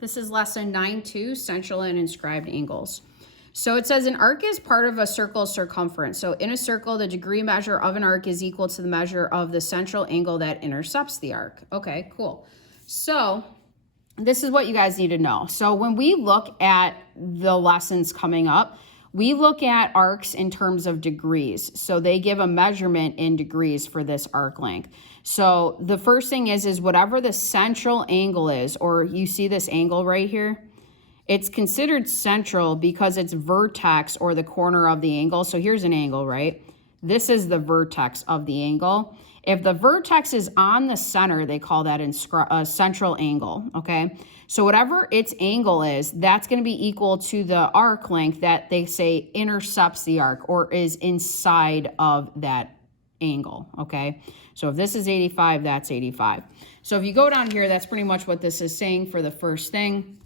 This is lesson 9.2, central and inscribed angles. So it says an arc is part of a circle's circumference. So in a circle, the degree measure of an arc is equal to the measure of the central angle that intercepts the arc. Okay, cool. So this is what you guys need to know. So when we look at the lessons coming up, we look at arcs in terms of degrees. So they give a measurement in degrees for this arc length. So the first thing is whatever the central angle is, or you see this angle right here, it's considered central because it's vertex or the corner of the angle. So here's an angle, right? This is the vertex of the angle. If the vertex is on the center, they call that a central angle, okay? So whatever its angle is, that's going to be equal to the arc length that they say intercepts the arc or is inside of that angle, okay? So if this is 85, that's 85. So if you go down here, that's pretty much what this is saying for the first thing.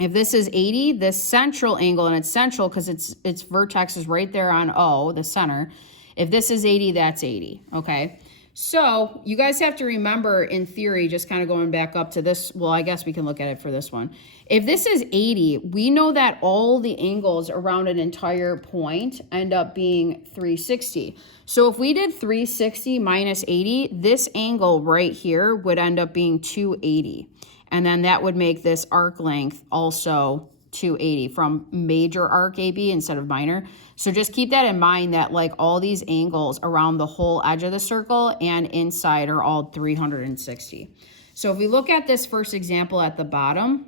If this is 80, this central angle, and it's central because its vertex is right there on O, the center. If this is 80, that's 80, okay? So you guys have to remember in theory, just kind of going back up to this, well, I guess we can look at it for this one. If this is 80, we know that all the angles around an entire point end up being 360. So if we did 360 minus 80, this angle right here would end up being 280. And then that would make this arc length also 280 from major arc AB instead of minor. So just keep that in mind that like all these angles around the whole edge of the circle and inside are all 360. So if we look at this first example at the bottom,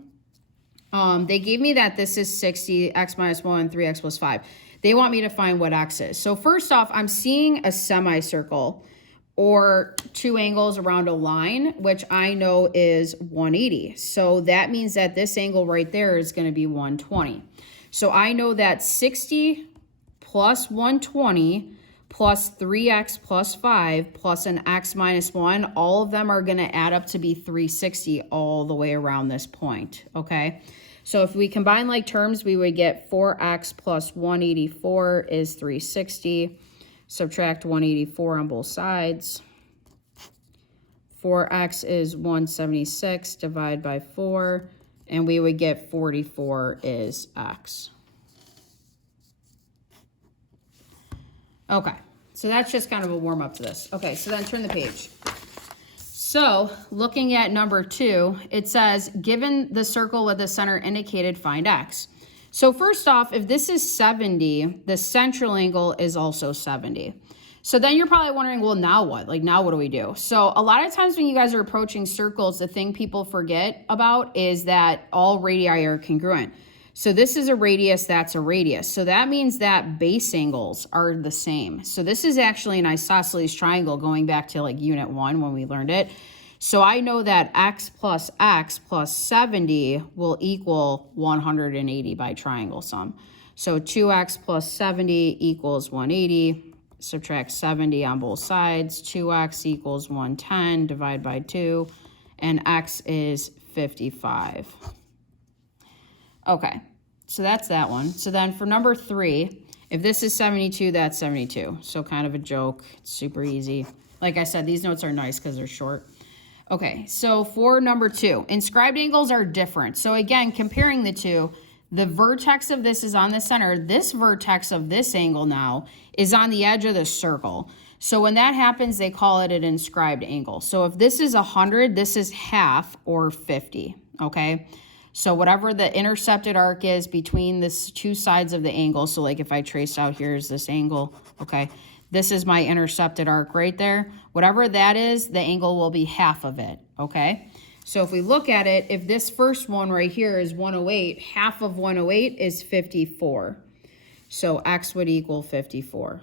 they gave me that this is 60, x minus 1, 3x plus 5. They want me to find what x is. So first off, I'm seeing a semicircle or two angles around a line, which I know is 180. So that means that this angle right there is going to be 120. So I know that 60 plus 120 plus 3x plus 5 plus an x minus 1, all of them are going to add up to be 360 all the way around this point, okay? So if we combine like terms, we would get 4x plus 184 is 360. Subtract 184 on both sides. 4x is 176, divide by 4, and we would get 44 is x. Okay, so that's just kind of a warm up to this. Okay, so then turn the page. So looking at number 2, it says, given the circle with the center indicated, find x. So first off, if this is 70, the central angle is also 70. So then you're probably wondering, well, now what? Like, now what do we do? So a lot of times when you guys are approaching circles, the thing people forget about is that all radii are congruent. So this is a radius, that's a radius. So that means that base angles are the same. So this is actually an isosceles triangle going back to like unit 1 when we learned it. So I know that x plus 70 will equal 180 by triangle sum. So 2x plus 70 equals 180. Subtract 70 on both sides. 2x equals 110. Divide by 2. And x is 55. Okay, so that's that one. So then for number 3, if this is 72, that's 72. So kind of a joke. It's super easy. Like I said, these notes are nice because they're short. Okay, so for number 2, inscribed angles are different. So again, comparing the two, the vertex of this is on the center. This vertex of this angle now is on the edge of the circle. So when that happens, they call it an inscribed angle. So if this is 100, this is half or 50, okay? So whatever the intercepted arc is between this two sides of the angle, so like if I trace out here is this angle, okay? This is my intercepted arc right there. Whatever that is, the angle will be half of it, okay? So if we look at it, if this first one right here is 108, half of 108 is 54. So x would equal 54.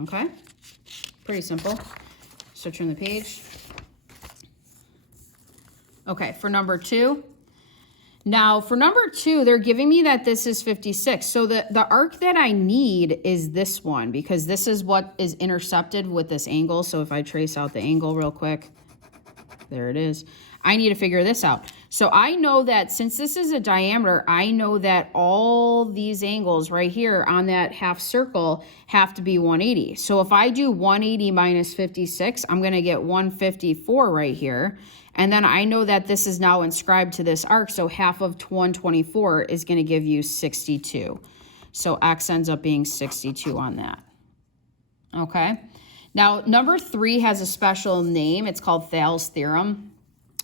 Okay? Pretty simple. So turn the page. Okay, for number 2. Now, for number 2, they're giving me that this is 56. So the arc that I need is this one because this is what is intercepted with this angle. So if I trace out the angle real quick, there it is. I need to figure this out. So I know that since this is a diameter, I know that all these angles right here on that half circle have to be 180. So if I do 180 minus 56, I'm going to get 154 right here. And then I know that this is now inscribed to this arc, so half of 124 is going to give you 62. So x ends up being 62 on that. Okay. Now, number 3 has a special name. It's called Thales theorem.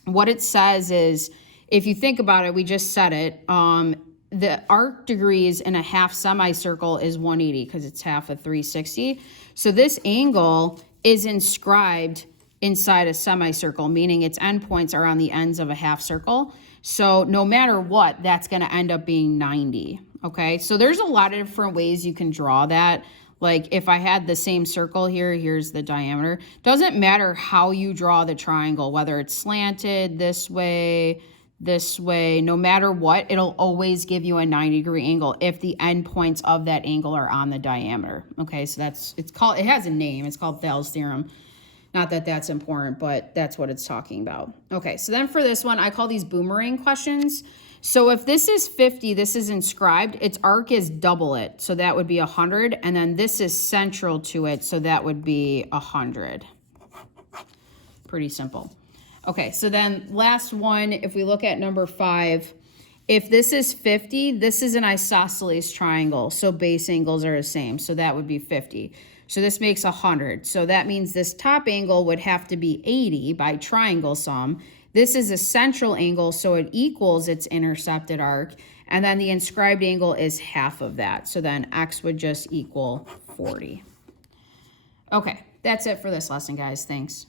What it says is, if you think about it, we just said it, the arc degrees in a half semicircle is 180 because it's half of 360. So this angle is inscribed inside a semicircle, meaning its endpoints are on the ends of a half circle. So no matter what, that's going to end up being 90. Okay, so there's a lot of different ways you can draw that. Like if I had the same circle here, here's the diameter. Doesn't matter how you draw the triangle, whether it's slanted this way, no matter what, it'll always give you a 90-degree angle if the endpoints of that angle are on the diameter. Okay, so it has a name. It's called Thales theorem. Not that that's important, but that's what it's talking about. Okay, so then for this one, I call these boomerang questions. So if this is 50, this is inscribed, its arc is double it. So that would be 100. And then this is central to it. So that would be 100. Pretty simple. Okay, so then last one, if we look at number 5, if this is 50, this is an isosceles triangle. So base angles are the same. So that would be 50. So this makes 100. So that means this top angle would have to be 80 by triangle sum. This is a central angle, so it equals its intercepted arc. And then the inscribed angle is half of that. So then x would just equal 40. Okay, that's it for this lesson, guys. Thanks.